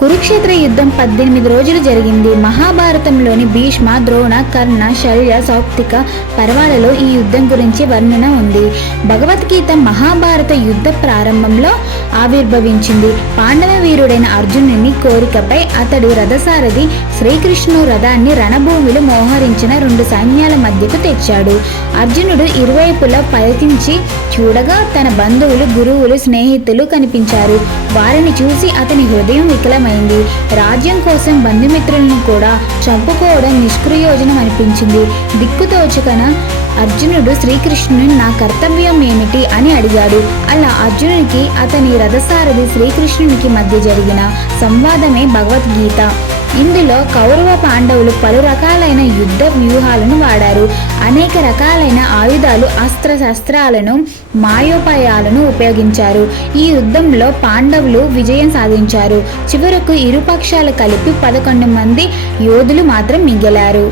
కురుక్షేత్ర యుద్ధం 18 రోజులు జరిగింది. మహాభారతంలోని భీష్మ, ద్రోణ, కర్ణ, శల్య, సౌప్తిక పర్వాలలో ఈ యుద్ధం గురించి వర్ణన ఉంది. భగవద్గీత మహాభారత యుద్ధ ప్రారంభంలో ఆవిర్భవించింది. పాండవ వీరుడైన అర్జునుని కోరికపై అతడి రథసారథి శ్రీకృష్ణుడు రథాన్ని రణభూమిలో మోహరించిన 2 సైన్యాల మధ్యకు తెచ్చాడు. అర్జునుడు ఇరువైపులా పయటించి చూడగా తన బంధువులు, గురువులు, స్నేహితులు కనిపించారు. వారిని చూసి అతని హృదయం వికలమైంది. రాజ్యం కోసం బంధుమిత్రులను కూడా చంపుకోవడం నిష్ప్రయోజనం అనిపించింది. దిక్కుతోచకన అర్జునుడు శ్రీకృష్ణుని నా కర్తవ్యం ఏమిటి అని అడిగాడు. అలా అర్జునునికి అతని రథసారథి శ్రీకృష్ణునికి మధ్య జరిగిన సంవాదమే భగవద్గీత. ఇందులో కౌరవ పాండవులు పలు రకాలైన యుద్ధ వ్యూహాలను వాడారు. అనేక రకాలైన ఆయుధాలు, అస్త్రశస్త్రాలను, మాయోపాయాలను ఉపయోగించారు. ఈ యుద్ధంలో పాండవులు విజయం సాధించారు. చివరకు ఇరుపక్షాలు కలిపి 11 మంది యోధులు మాత్రం మిగిలారు.